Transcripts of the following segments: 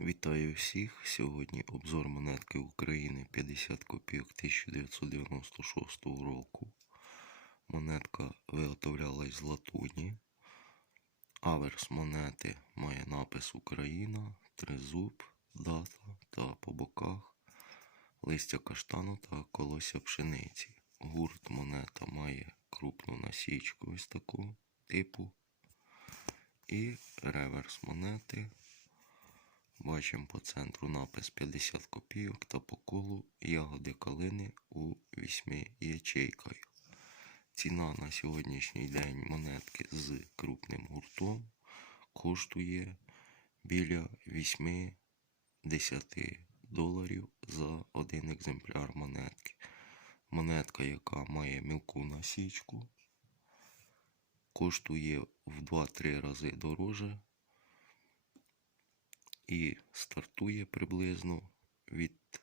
Вітаю всіх! Сьогодні обзор монетки України 50 копійок 1996 року. Монетка виготовлялась з латуні. Аверс монети має напис Україна, тризуб, дата та по боках листя каштану та колося пшениці. Гурт монета має крупну насічку ось таку типу. І реверс монети. Бачимо по центру напис 50 копійок та по колу ягоди калини у 8 ячейках. Ціна на сьогоднішній день монетки з крупним гуртом коштує біля 8-10 доларів за один екземпляр монетки. Монетка, яка має мілку насічку, коштує в 2-3 рази дороже і стартує приблизно від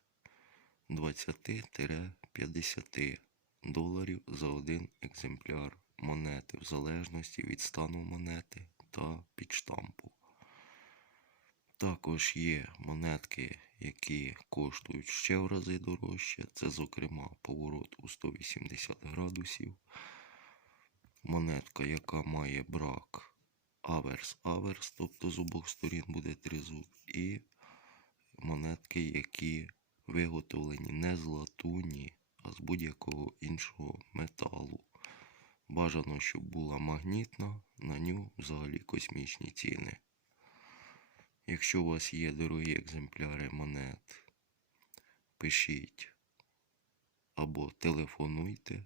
20-50 доларів за один екземпляр монети, в залежності від стану монети та підштампу. Також є монетки, які коштують ще в рази дорожче. Це, зокрема, поворот у 180 градусів. Монетка, яка має брак аверс-аверс, тобто з обох сторін буде тризуб, і монетки, які виготовлені не з латуні, а з будь-якого іншого металу. Бажано, щоб була магнітна, на ню взагалі космічні ціни. Якщо у вас є дорогі екземпляри монет, пишіть або телефонуйте.